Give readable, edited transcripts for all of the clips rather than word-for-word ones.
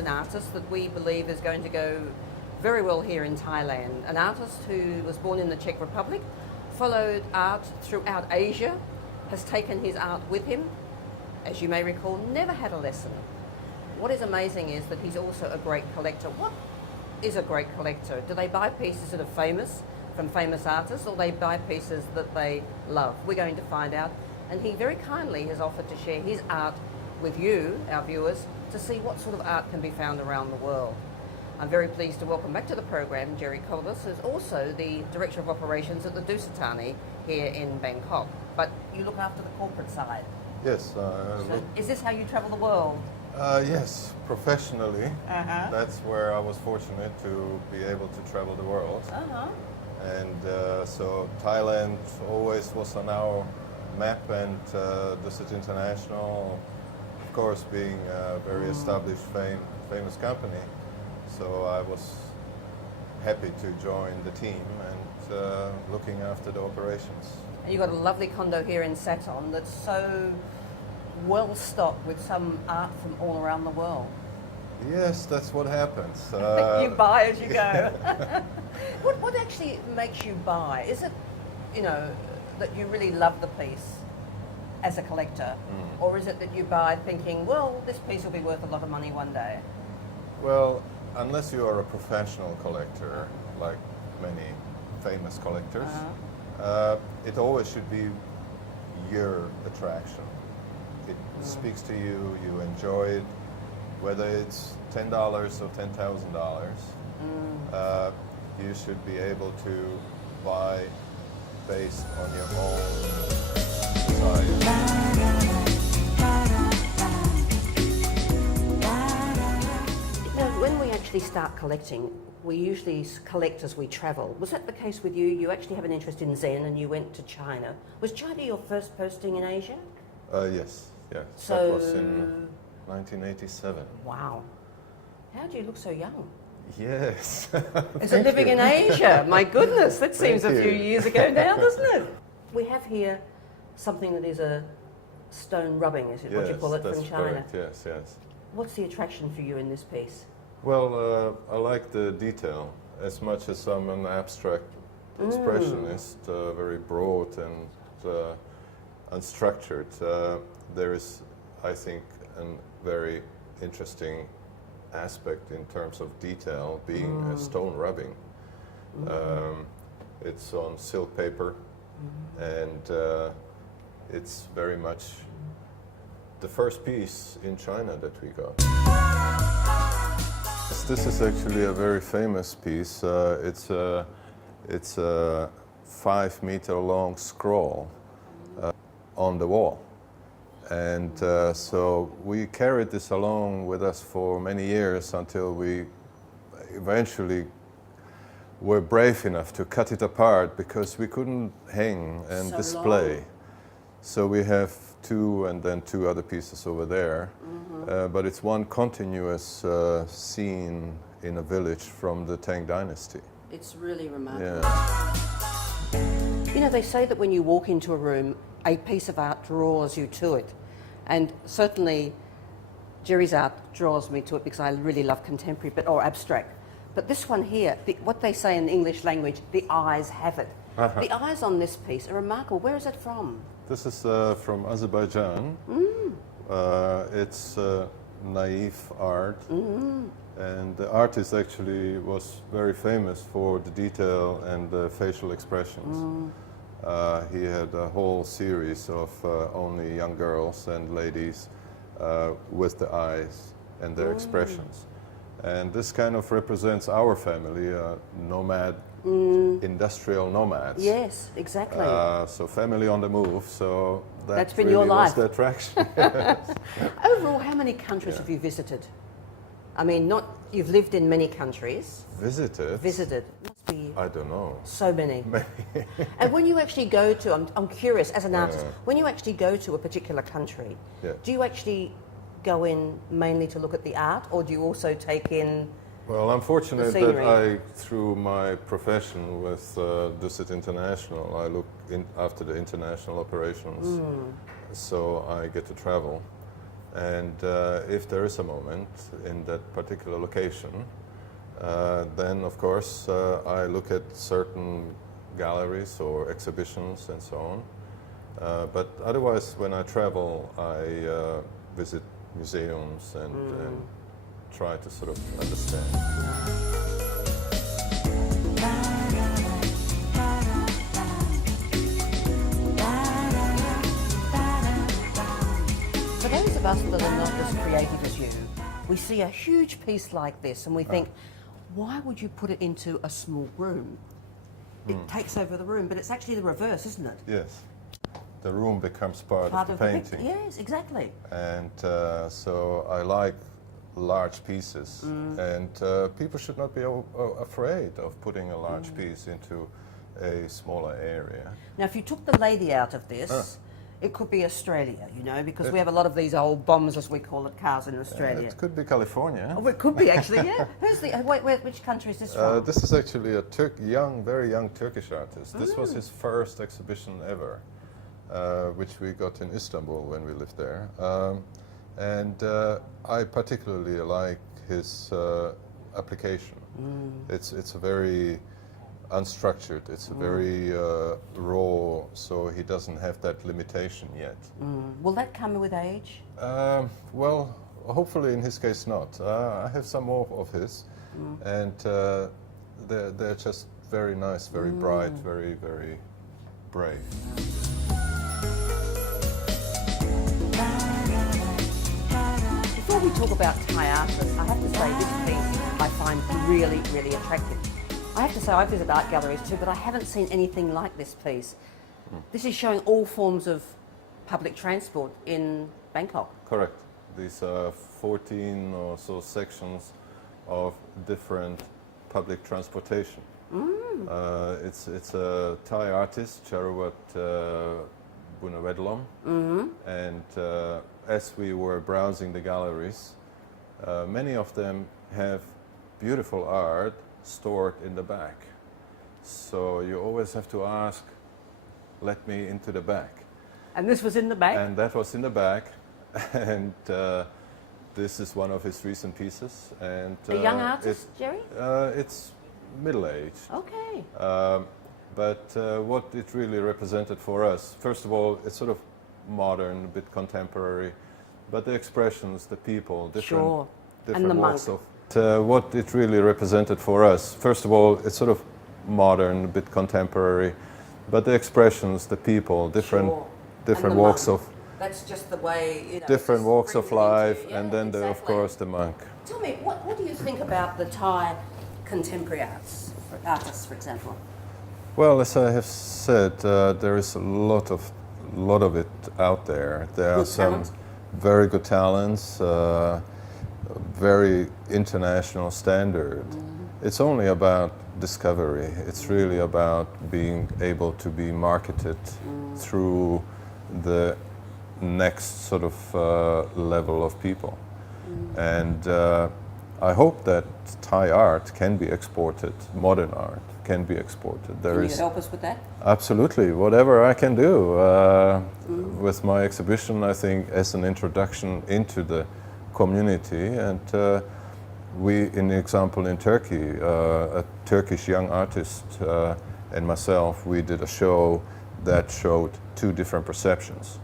an artist that we believe is going to go very well here in Thailand. An artist who was born in the Czech Republic, followed art throughout Asia, has taken his art with him, as you may recall, never had a lesson. What is amazing is that he's also a great collector. What is a great collector? Do they buy pieces that are famous from famous artists, or they buy pieces that they love? We're going to find out. And he very kindly has offered to share his art with you, our viewers, to see what sort of art can be found around the world. I'm very pleased to welcome back to the program Jerry Colvis, who's also the Director of Operations at the Dusitani here in Bangkok. But you look after the corporate side. Yes. So is this how you travel the world? Yes, professionally. That's where I was fortunate to be able to travel the world. And so Thailand always was on our map, and Dusit International, of course, being a very established, famous company. So I was happy to join the team and looking after the operations. And you've got a lovely condo here in Saton that's so well stocked with some art from all around the world. Yes, that's what happens. You buy as you go. What actually makes you buy? Is it, you know, that you really love the piece as a collector, or is it that you buy thinking, well, this piece will be worth a lot of money one day? Well, unless you are a professional collector, like many famous collectors, it always should be your attraction. It speaks to you, you enjoy it, whether it's $10 or $10,000, you should be able to buy based on your own desire. When we actually start collecting, we usually collect as we travel. Was that the case with you? You actually have an interest in Zen and you went to China. Was China your first posting in Asia? Yes. So, that was in 1987. Wow. How do you look so young? Yes. Is it living in Asia? My goodness, that seems a few years ago now, doesn't it? We have here something that is a stone rubbing, is it what you call it, from China? Correct. Yes. What's the attraction for you in this piece? Well, I like the detail as much as I'm an abstract expressionist, very broad and unstructured. There is, I think, a very interesting aspect in terms of detail being a stone rubbing. It's on silk paper, and it's very much the first piece in China that we got. This is actually a very famous piece. It's a 5-meter long scroll on the wall. And so we carried this along with us for many years until we eventually were brave enough to cut it apart because we couldn't hang and display. Long. So we have 2 and then 2 other pieces over there. But it's one continuous scene in a village from the Tang Dynasty. It's really remarkable. Yeah. You know, they say that when you walk into a room, a piece of art draws you to it. And certainly Jerry's art draws me to it because I really love contemporary or abstract. But this one here, what they say in the English language, the eyes have it. The eyes on this piece are remarkable. Where is it from? This is from Azerbaijan. It's naive art. And the artist actually was very famous for the detail and the facial expressions. He had a whole series of only young girls and ladies with the eyes and their expressions. And this kind of represents our family, nomad, industrial nomads. Yes, exactly. So family on the move, so that's been really your life. was the attraction. Overall, how many countries have you visited? I mean, you've lived in many countries. Visited? Must be I don't know. so many. And when you actually go to, I'm curious, as an artist, when you actually go to a particular country, do you actually go in mainly to look at the art, or do you also take in Well, I'm fortunate the that through my profession with Dusit International, I look after the international operations, so I get to travel. And if there is a moment in that particular location, then of course I look at certain galleries or exhibitions and so on. But otherwise, when I travel, I visit museums and try to sort of understand. For those of us that are not as creative as you, we see a huge piece like this and we think, why would you put it into a small room? It takes over the room, but it's actually the reverse, isn't it? Yes. The room becomes part of the painting. Yes, exactly. And so I like large pieces, and people should not be afraid of putting a large piece into a smaller area. Now, if you took the lady out of this, it could be Australia, you know, because we have a lot of these old bombs, as we call it, cars in Australia. It could be California. Oh, it could be actually, yeah. Who's the? Which country is this from? This is actually a very young Turkish artist. This was his first exhibition ever, which we got in Istanbul when we lived there. And I particularly like his application. It's a very unstructured, it's a very raw, so he doesn't have that limitation yet. Will that come with age? Well, hopefully in his case not. I have some more of his, and they're just very nice, very bright, very, very brave. Before we talk about Thai artists, I have to say this piece I find really, really attractive. I have to say I visit art galleries too, but I haven't seen anything like this piece. This is showing all forms of public transport in Bangkok. Correct. These are 14 or so sections of different public transportation. It's a Thai artist, Charawat Bunawedlom, and as we were browsing the galleries, many of them have beautiful art stored in the back. So you always have to ask, let me into the back. And this was in the back? And that was in the back. And this is one of his recent pieces. And a young artist, Jerry? It's middle-aged. Okay. But what it really represented for us, first of all, it's sort of modern, a bit contemporary, but the expressions, the people, different and the walks monk. of what it really represented for us. First of all, it's sort of modern, a bit contemporary, but the expressions, the people, different walks monk. of. That's just the way, you know. Different walks of life, into, and then exactly. of course the monk. Tell me, what do you think about the Thai contemporary artists, for example? Well, as I have said, there is a lot of it out there. There are some very good talents, very international standard. It's only about discovery. It's really about being able to be marketed through the next sort of level of people. And I hope that Thai art can be exported, modern art can be exported. Can you help us with that? Absolutely, whatever I can do. With my exhibition, I think, as an introduction into the community. And in the example in Turkey, a Turkish young artist and myself, we did a show that showed two different perceptions.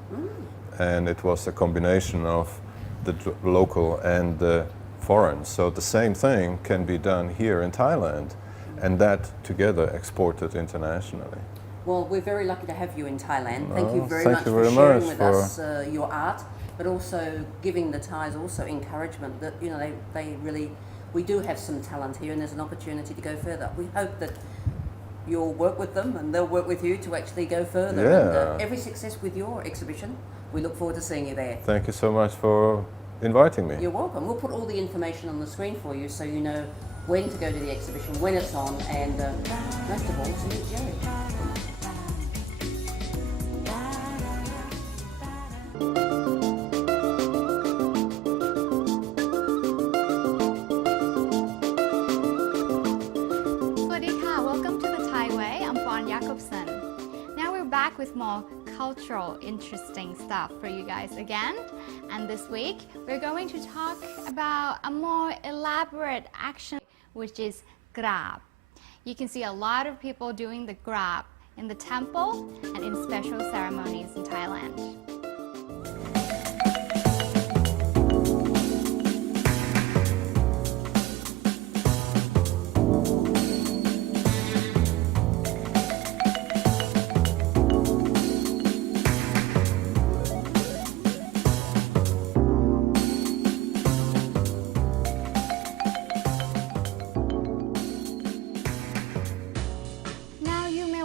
And it was a combination of the local and the foreign. So the same thing can be done here in Thailand, and that together exported internationally. Well, we're very lucky to have you in Thailand. Thank you very much you for very sharing much with us your art, but also giving the Thais also encouragement that, you know, they really, we do have some talent here and there's an opportunity to go further. We hope that you'll work with them and they'll work with you to actually go further. Yeah. And every success with your exhibition. We look forward to seeing you there. Thank you so much for inviting me. You're welcome. We'll put all the information on the screen for you so you know when to go to the exhibition, when it's on, and most of all, to meet Jerry. Welcome to the Thai Way. I'm Juan Jacobson. Now we're back with more cultural interesting stuff for you guys again. And this week we're going to talk about a more elaborate action, which is grab. You can see a lot of people doing the grab in the temple and in special ceremonies in Thailand.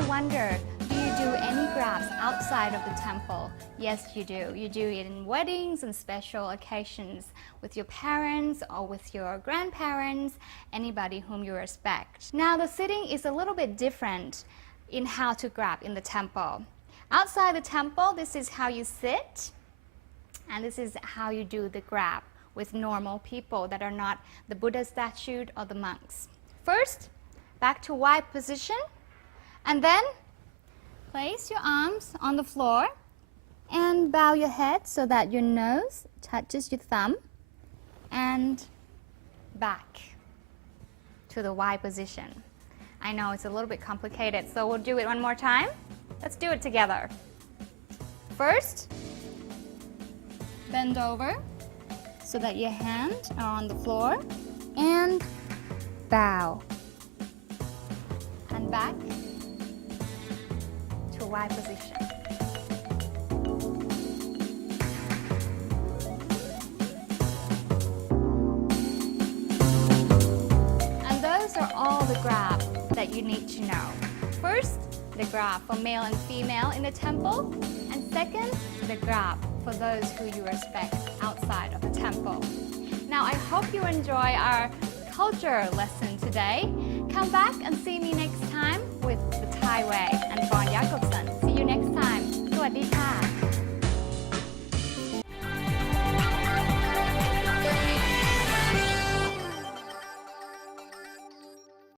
Wonder, do you do any grabs outside of the temple? Yes, you do. You do it in weddings and special occasions with your parents or with your grandparents, anybody whom you respect. Now, the sitting is a little bit different in how to grab in the temple. Outside the temple, this is how you sit, and this is how you do the grab with normal people that are not the Buddha statue or the monks. First, back to Y position. And then place your arms on the floor and bow your head so that your nose touches your thumb, and back to the Y position. I know it's a little bit complicated, so we'll do it one more time. Let's do it together. First, bend over so that your hands are on the floor and bow. And back. Y position. And those are all the grab that you need to know. First, the grab for male and female in the temple, and second, the grab for those who you respect outside of the temple. Now, I hope you enjoy our culture lesson today. Come back and see me next time with the Thai way and Bon Jacobson. See you next time. สวัสดีค่ะ